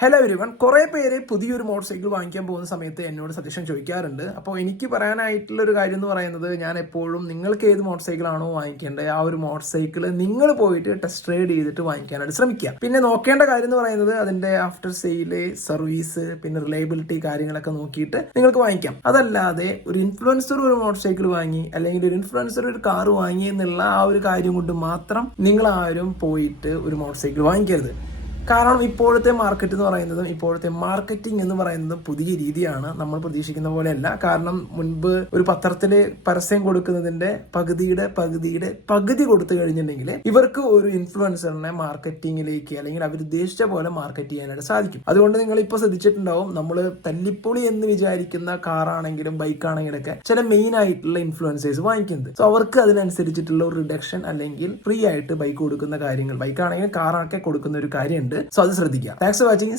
Hello everyone, കുറെ പേര് പുതിയൊരു മോട്ടോർ സൈക്കിൾ വാങ്ങിക്കാൻ പോകുന്ന സമയത്ത് എന്നോട് സജഷൻ ചോദിക്കാറുണ്ട്. അപ്പോൾ എനിക്ക് പറയാനായിട്ടുള്ള ഒരു കാര്യം എന്ന് പറയുന്നത്, ഞാൻ എപ്പോഴും നിങ്ങൾക്ക് ഏത് മോട്ടോർ സൈക്കിൾ ആണോ വാങ്ങിക്കേണ്ടത് ആ ഒരു മോട്ടോർ സൈക്കിൾ നിങ്ങൾ പോയിട്ട് ടെസ്റ്റ് റൈഡ് ചെയ്തിട്ട് വാങ്ങിക്കാനായിട്ട് ശ്രമിക്കുക. പിന്നെ നോക്കേണ്ട കാര്യം എന്ന് പറയുന്നത് അതിന്റെ ആഫ്റ്റർ സെയില്, സർവീസ്, പിന്നെ റിലയബിലിറ്റി കാര്യങ്ങളൊക്കെ നോക്കിയിട്ട് നിങ്ങൾക്ക് വാങ്ങിക്കാം. അതല്ലാതെ ഒരു ഇൻഫ്ലുവൻസർ ഒരു മോട്ടോർ സൈക്കിൾ വാങ്ങി അല്ലെങ്കിൽ ഒരു ഇൻഫ്ലുവൻസർ ഒരു കാർ വാങ്ങി എന്നുള്ള ആ ഒരു കാര്യം കൊണ്ട് മാത്രം നിങ്ങൾ ആരും പോയിട്ട് ഒരു മോട്ടോർ സൈക്കിൾ വാങ്ങിക്കരുത്. കാരണം ഇപ്പോഴത്തെ മാർക്കറ്റ് എന്ന് പറയുന്നതും ഇപ്പോഴത്തെ മാർക്കറ്റിംഗ് എന്ന് പറയുന്നതും പുതിയ രീതിയാണ്. നമ്മൾ പ്രതീക്ഷിക്കുന്ന പോലെയല്ല. കാരണം മുൻപ് ഒരു പത്രത്തില് പരസ്യം കൊടുക്കുന്നതിന്റെ പകുതി കൊടുത്തു കഴിഞ്ഞിട്ടുണ്ടെങ്കിൽ ഇവർക്ക് ഒരു ഇൻഫ്ലുവൻസറിനെ മാർക്കറ്റിംഗിലേക്ക് അല്ലെങ്കിൽ അവർ ഉദ്ദേശിച്ച പോലെ മാർക്കറ്റ് ചെയ്യാനായിട്ട് സാധിക്കും. അതുകൊണ്ട് നിങ്ങൾ ഇപ്പോൾ ശ്രദ്ധിച്ചിട്ടുണ്ടാവും, നമ്മൾ തല്ലിപ്പൊളി എന്ന് വിചാരിക്കുന്ന കാറാണെങ്കിലും ബൈക്കാണെങ്കിലും ഒക്കെ ചില മെയിൻ ആയിട്ടുള്ള ഇൻഫ്ലുവൻസേഴ്സ് വാങ്ങിക്കുന്നത്. സോ അവർക്ക് അതിനനുസരിച്ചിട്ടുള്ള ഒരു റിഡക്ഷൻ അല്ലെങ്കിൽ ഫ്രീ ആയിട്ട് ബൈക്ക് കൊടുക്കുന്ന കാര്യങ്ങൾ, ബൈക്കാണെങ്കിലും കാറൊക്കെ കൊടുക്കുന്ന ഒരു കാര്യമുണ്ട്. സോ അത് ശ്രദ്ധിക്കുക. Thanks for watching.